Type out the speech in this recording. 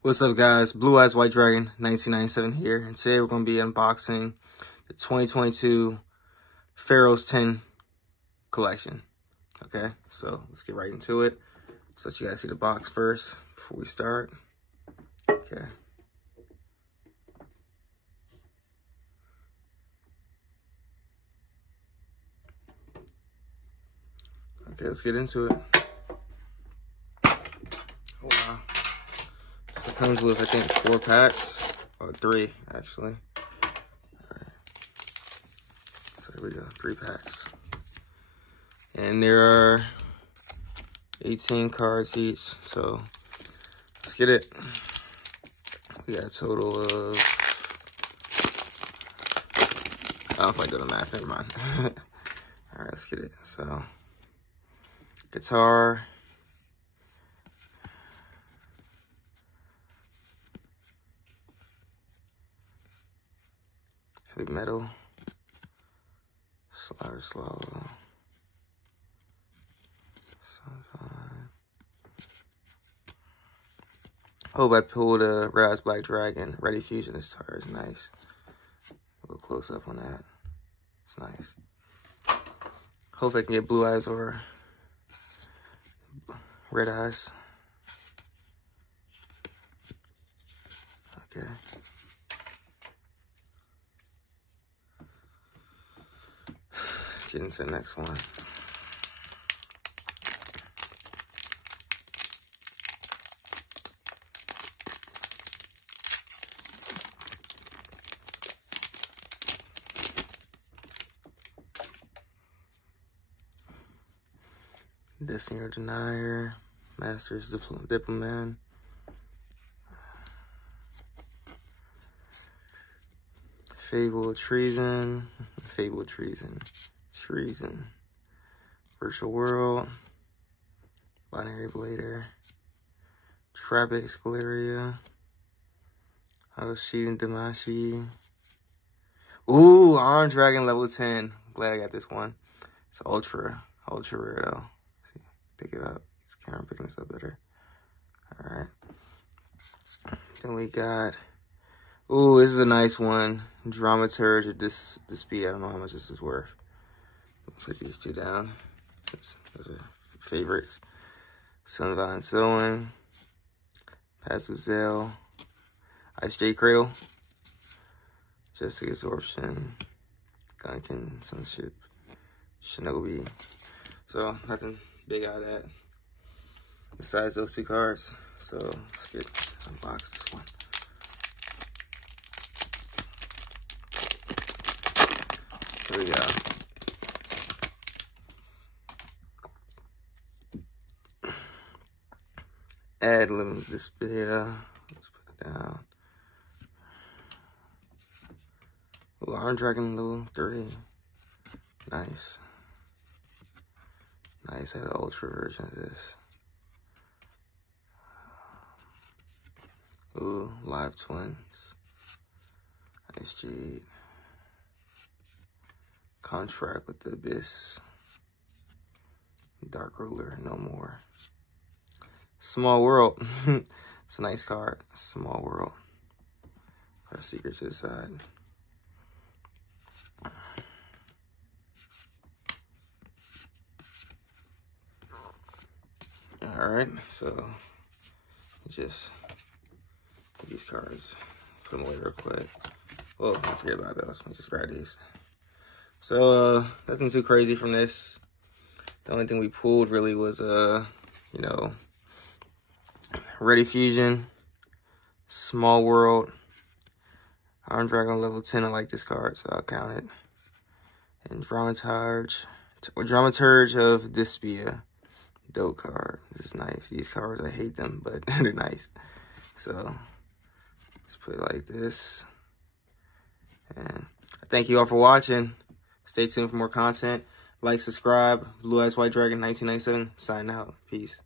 What's up, guys? Blue Eyes White Dragon 1997 here, and today we're going to be unboxing the 2022 Pharoah's 10 collection. Okay, so let's get right into it. Let's let you guys see the box first before we start. Okay. Okay, let's get into it. Oh, wow. So it comes with, I think, 4 packs. Or 3, actually. Alright. So here we go, 3 packs. And there are 18 cards each. So let's get it. We got a total of, I don't know if I do the math, never mind. Alright, let's get it. So, guitar, heavy metal, Slide Slow, hope I pulled a Red Eyes Black Dragon. Ready Fusion. This guitar is nice. A little close up on that. It's nice. Hope I can get Blue Eyes or Red Eyes. Okay. Get into the next one. Destiny or Denier, Masters Diploman, Fable Treason, Virtual World, Binary Blader, Trappic Scaleria, Haloshi Damashi. Ooh, Iron Dragon level 10. Glad I got this one. It's ultra rare though. See, pick it up. This camera picking this up better. Alright. Then we got, ooh, this is a nice one. Dramaturge or Despia. I don't know how much this is worth. Put these two down. Those are favorites. Sunvine Sewing, Pazuzel, Ice J Cradle, Jessica Absorption, Gunkin, Sunship, Shinobi. So nothing big out of that besides those 2 cards. So let's unbox this one. Here we go. Add a little Despia. Let's put it down. Ooh, Iron Dragon level 3. Nice. Nice. I had the ultra version of this. Ooh, Live Twins. Ice Jade. Contract with the Abyss. Dark Ruler, No More. Small World. It's a nice card. Small World. Put a secret to the side. Alright, so just put these cards, put them away real quick. Oh, I forget about those. Let me just grab these. So, nothing too crazy from this. The only thing we pulled really was, you know, Ready Fusion, Small World, Iron Dragon level 10. I like this card, so I'll count it. And Dramaturge of Despia. Dope card. This is nice. These cards, I hate them, but they're nice. So, let's put it like this. And I thank you all for watching. Stay tuned for more content. Like, subscribe. Blue Eyes White Dragon 1997. Sign out. Peace.